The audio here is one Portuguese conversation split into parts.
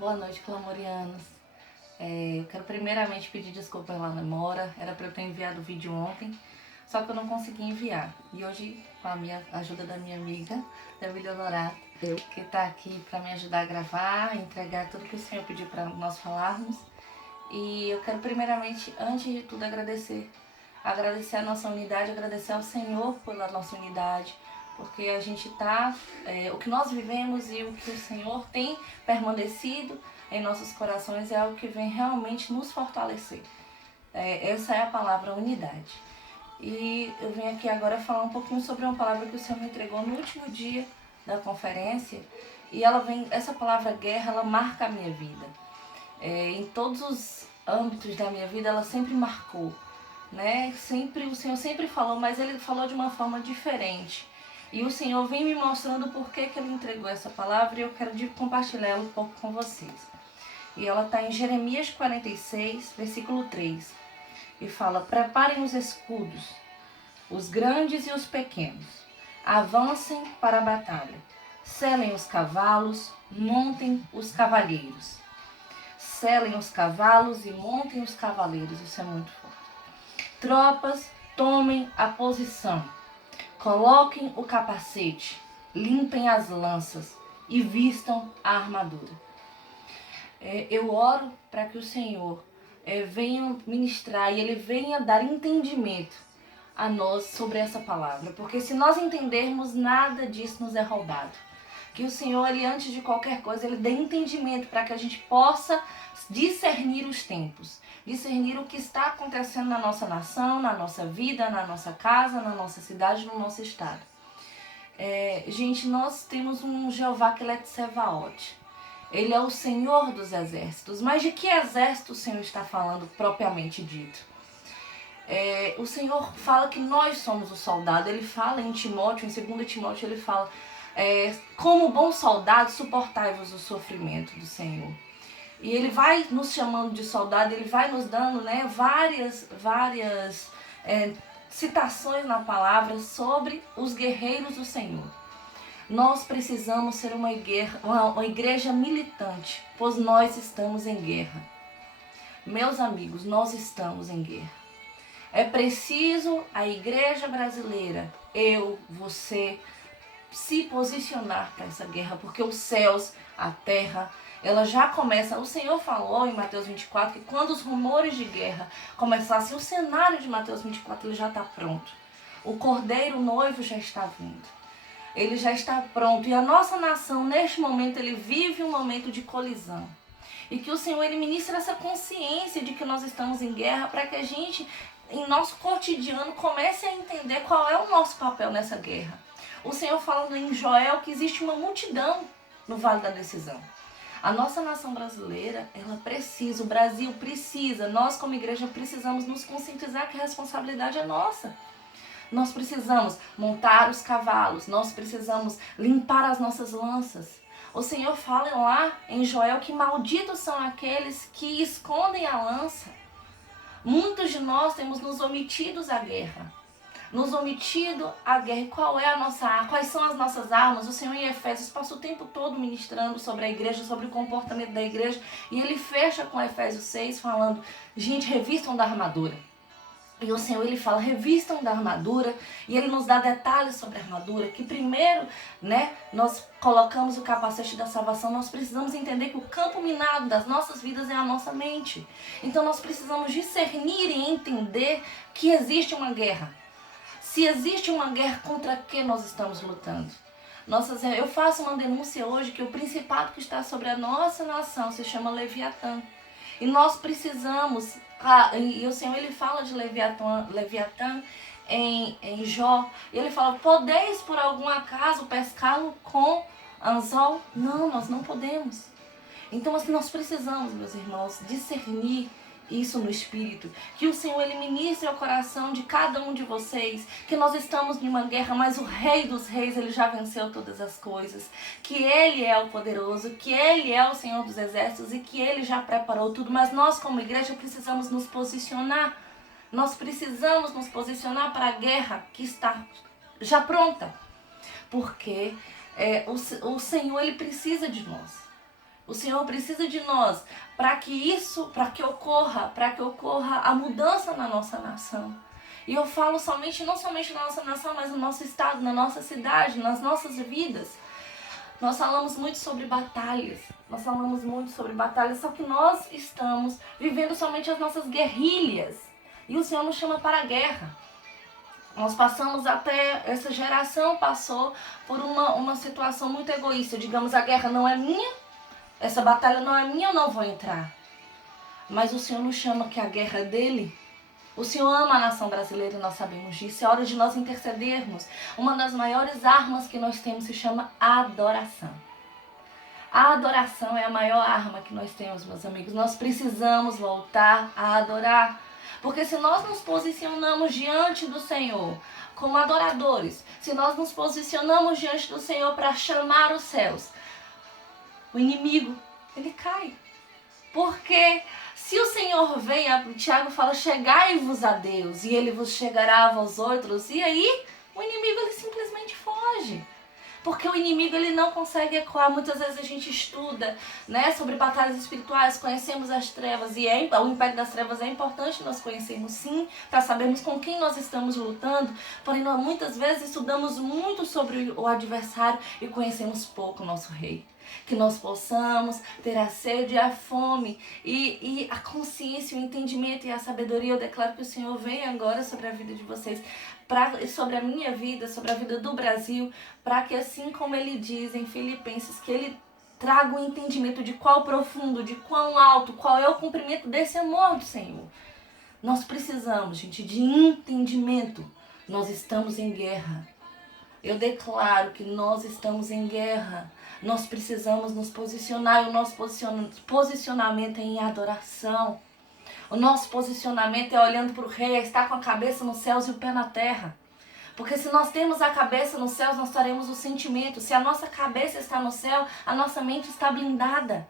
Boa noite, clamorianos. Eu quero primeiramente pedir desculpa pela demora. Era para eu ter enviado o vídeo ontem, só que eu não consegui enviar. E hoje, com a ajuda da minha amiga, da Emília Honorato, que está aqui para me ajudar a gravar, entregar tudo que o Senhor pediu para nós falarmos. E eu quero primeiramente, antes de tudo, agradecer a nossa unidade, agradecer ao Senhor pela nossa unidade, porque a gente o que nós vivemos e o que o Senhor tem permanecido em nossos corações é algo que vem realmente nos fortalecer. Essa é a palavra unidade. E eu vim aqui agora falar um pouquinho sobre uma palavra que o Senhor me entregou no último dia da conferência. E essa palavra guerra, ela marca a minha vida. Em todos os âmbitos da minha vida, ela sempre marcou, né? O Senhor sempre falou, mas Ele falou de uma forma diferente. E o Senhor vem me mostrando por que Ele entregou essa palavra e eu quero compartilhar ela um pouco com vocês. E ela está em Jeremias 46, versículo 3. E fala: preparem os escudos, os grandes e os pequenos. Avancem para a batalha. Selem os cavalos, montem os cavalheiros. Selem os cavalos e montem os cavaleiros. Isso é muito forte. Tropas, tomem a posição. Coloquem o capacete, limpem as lanças e vistam a armadura. Eu oro para que o Senhor venha ministrar e Ele venha dar entendimento a nós sobre essa palavra. Porque se nós entendermos, nada disso nos é roubado. Que o Senhor, Ele antes de qualquer coisa, Ele dê entendimento para que a gente possa discernir os tempos. Discernir o que está acontecendo na nossa nação, na nossa vida, na nossa casa, na nossa cidade, no nosso estado. Gente, nós temos um Jeová que Ele é Tsevaot. Ele é o Senhor dos exércitos. Mas de que exército o Senhor está falando propriamente dito? O Senhor fala que nós somos o soldado. Ele fala em Timóteo, em 2 Timóteo, ele fala: como bom soldado, suportai-vos o sofrimento do Senhor. E Ele vai nos chamando de soldado, Ele vai nos dando, né, várias citações na palavra sobre os guerreiros do Senhor. Nós precisamos ser uma igreja militante, pois nós estamos em guerra. Meus amigos, nós estamos em guerra. É preciso a igreja brasileira, você, se posicionar para essa guerra, porque os céus, a terra, ela já começa. O Senhor falou em Mateus 24 que quando os rumores de guerra começassem, o cenário de Mateus 24 ele já está pronto. O cordeiro o noivo já está vindo. Ele já está pronto. E a nossa nação, neste momento, ele vive um momento de colisão. E que o Senhor, Ele ministra essa consciência de que nós estamos em guerra para que a gente, em nosso cotidiano, comece a entender qual é o nosso papel nessa guerra. O Senhor falando em Joel que existe uma multidão no Vale da Decisão. A nossa nação brasileira, ela precisa, o Brasil precisa, nós como igreja precisamos nos conscientizar que a responsabilidade é nossa. Nós precisamos montar os cavalos, nós precisamos limpar as nossas lanças. O Senhor fala lá em Joel que malditos são aqueles que escondem a lança. Muitos de nós temos nos omitidos à guerra. Nos omitido a guerra. Quais são as nossas armas? O Senhor em Efésios passa o tempo todo ministrando sobre a igreja, sobre o comportamento da igreja. E Ele fecha com Efésios 6 falando: gente, revistam da armadura. E o Senhor, Ele fala: revistam da armadura. E Ele nos dá detalhes sobre a armadura. Que primeiro, né, nós colocamos o capacete da salvação. Nós precisamos entender que o campo minado das nossas vidas é a nossa mente. Então nós precisamos discernir e entender que existe uma guerra. Se existe uma guerra, contra que nós estamos lutando? Eu faço uma denúncia hoje que o principado que está sobre a nossa nação se chama Leviatã. E nós precisamos, e o Senhor Ele fala de Leviatã em Jó. E Ele fala: podeis por algum acaso pescá-lo com anzol? Não, nós não podemos. Então assim, nós precisamos, meus irmãos, discernir isso no Espírito, que o Senhor Ele ministre ao coração de cada um de vocês, que nós estamos em uma guerra, mas o Rei dos Reis, Ele já venceu todas as coisas, que Ele é o poderoso, que Ele é o Senhor dos Exércitos e que Ele já preparou tudo, mas nós como igreja precisamos nos posicionar, para a guerra que está já pronta, porque o Senhor Ele precisa de nós. O Senhor precisa de nós para que ocorra a mudança na nossa nação. E eu falo não somente na nossa nação, mas no nosso estado, na nossa cidade, nas nossas vidas. Nós falamos muito sobre batalhas, só que nós estamos vivendo somente as nossas guerrilhas. E o Senhor nos chama para a guerra. Nós passamos essa geração passou por uma situação muito egoísta. Digamos, a guerra não é minha, essa batalha não é minha, eu não vou entrar. Mas o Senhor nos chama que a guerra é dele. O Senhor ama a nação brasileira e nós sabemos disso. É hora de nós intercedermos. Uma das maiores armas que nós temos se chama adoração. A adoração é a maior arma que nós temos, meus amigos. Nós precisamos voltar a adorar. Porque se nós nos posicionamos diante do Senhor como adoradores, se nós nos posicionamos diante do Senhor para chamar os céus, o inimigo, ele cai. Porque se o Senhor vem, Tiago fala, chegai-vos a Deus e ele vos chegará a vós outros, e aí o inimigo ele simplesmente foge. Porque o inimigo ele não consegue ecoar. Muitas vezes a gente estuda, né, sobre batalhas espirituais, conhecemos as trevas, e o império das trevas é importante nós conhecermos sim, para sabermos com quem nós estamos lutando, porém nós muitas vezes estudamos muito sobre o adversário e conhecemos pouco o nosso rei. Que nós possamos ter a sede e a fome e a consciência, o entendimento e a sabedoria. Eu declaro que o Senhor vem agora sobre a vida de vocês, sobre a minha vida, sobre a vida do Brasil, para que assim como ele diz em Filipenses, que ele traga o entendimento de qual profundo, de quão alto, qual é o cumprimento desse amor do Senhor. Nós precisamos, gente, de entendimento. Nós estamos em guerra. Eu declaro que nós estamos em guerra. Nós precisamos nos posicionar, e o nosso posicionamento é em adoração. O nosso posicionamento é olhando para o Rei, é estar com a cabeça nos céus e o pé na terra. Porque se nós temos a cabeça nos céus, nós teremos o sentimento. Se a nossa cabeça está no céu, a nossa mente está blindada.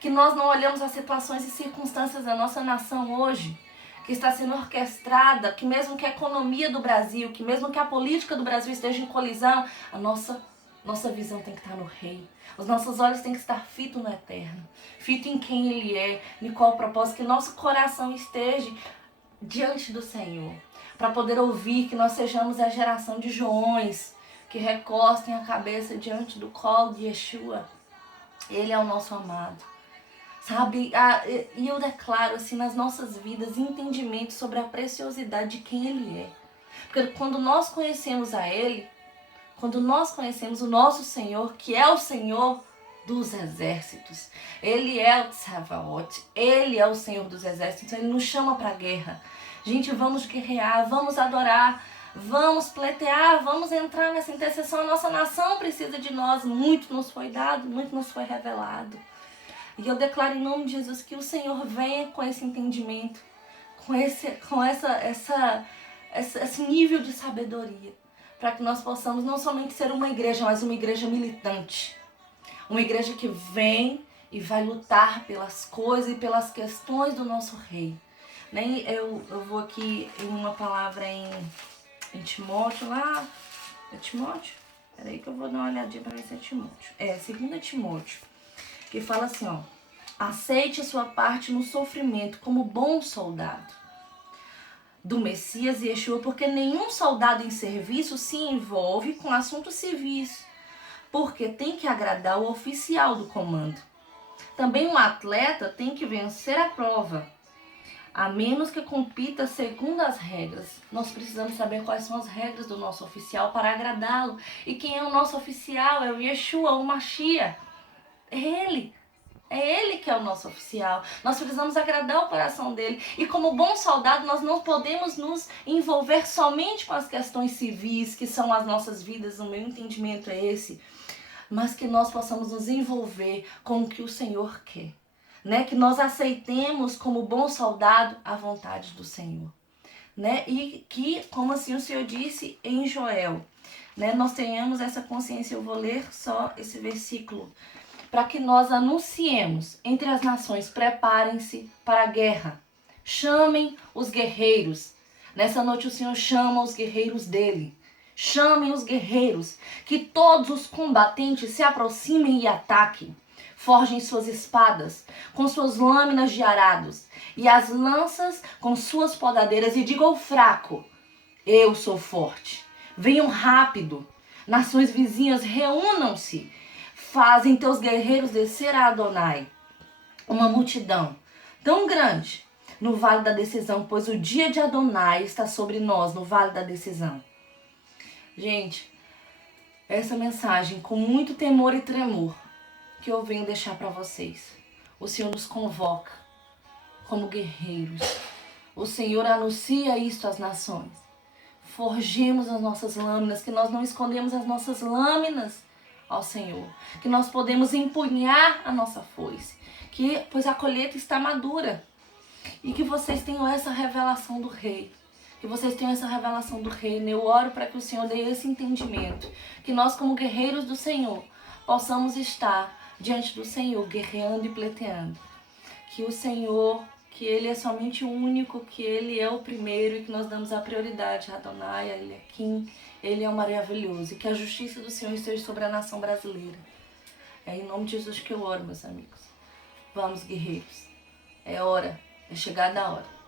Que nós não olhamos as situações e circunstâncias da nossa nação hoje, que está sendo orquestrada, que mesmo que a economia do Brasil, que mesmo que a política do Brasil esteja em colisão, a nossa visão tem que estar no Rei. Os nossos olhos têm que estar fitos no Eterno, fito em quem Ele é, em qual propósito, que nosso coração esteja diante do Senhor, para poder ouvir, que nós sejamos a geração de Joões, que recostem a cabeça diante do colo de Yeshua. Ele é o nosso amado. Sabe, e eu declaro assim nas nossas vidas entendimento sobre a preciosidade de quem Ele é. Porque quando nós conhecemos a Ele, quando nós conhecemos o nosso Senhor, que é o Senhor dos exércitos, Ele é o Tsavaot, Ele é o Senhor dos exércitos, Ele nos chama para a guerra. Gente, vamos guerrear, vamos adorar, vamos pleitear, vamos entrar nessa intercessão. A nossa nação precisa de nós, muito nos foi dado, muito nos foi revelado. E eu declaro em nome de Jesus que o Senhor venha com esse entendimento, com esse nível de sabedoria, para que nós possamos não somente ser uma igreja, mas uma igreja militante. Uma igreja que vem e vai lutar pelas coisas e pelas questões do nosso rei. Eu vou aqui em uma palavra em Timóteo, lá. É Timóteo? Peraí que eu vou dar uma olhadinha para ver se é Timóteo. 2 Timóteo. Que fala assim, ó. Aceite a sua parte no sofrimento como bom soldado do Messias e Yeshua, porque nenhum soldado em serviço se envolve com assuntos civis, porque tem que agradar o oficial do comando. Também um atleta tem que vencer a prova, a menos que compita segundo as regras. Nós precisamos saber quais são as regras do nosso oficial para agradá-lo. E quem é o nosso oficial? É o Yeshua, o Mashiach. É Ele. É Ele que é o nosso oficial. Nós precisamos agradar o coração dele. E como bom soldado, nós não podemos nos envolver somente com as questões civis, que são as nossas vidas, o meu entendimento é esse. Mas que nós possamos nos envolver com o que o Senhor quer. Que nós aceitemos como bom soldado a vontade do Senhor. E que, como assim o Senhor disse em Joel, nós tenhamos essa consciência. Eu vou ler só esse versículo. Para que nós anunciemos entre as nações, preparem-se para a guerra. Chamem os guerreiros. Nessa noite o Senhor chama os guerreiros dele. Chamem os guerreiros, que todos os combatentes se aproximem e ataquem. Forjem suas espadas com suas lâminas de arados e as lanças com suas podadeiras, e diga ao fraco: eu sou forte. Venham rápido. Nações vizinhas, reúnam-se. Fazem teus guerreiros descer a Adonai. Uma multidão tão grande no vale da decisão, pois o dia de Adonai está sobre nós no vale da decisão. Gente, essa mensagem com muito temor e tremor que eu venho deixar para vocês. O Senhor nos convoca como guerreiros. O Senhor anuncia isto às nações. Forjemos as nossas lâminas, que nós não escondemos as nossas lâminas ao Senhor, que nós podemos empunhar a nossa foice, pois a colheita está madura, e que vocês tenham essa revelação do Rei, Eu oro para que o Senhor dê esse entendimento, que nós como guerreiros do Senhor possamos estar diante do Senhor, guerreando e pleiteando, que o Senhor, que Ele é somente o único, que Ele é o primeiro e que nós damos a prioridade a Adonai, a Ele é Kim, Ele é o maravilhoso, e que a justiça do Senhor esteja sobre a nação brasileira. É em nome de Jesus que eu oro, meus amigos. Vamos, guerreiros. É hora, é chegada a hora.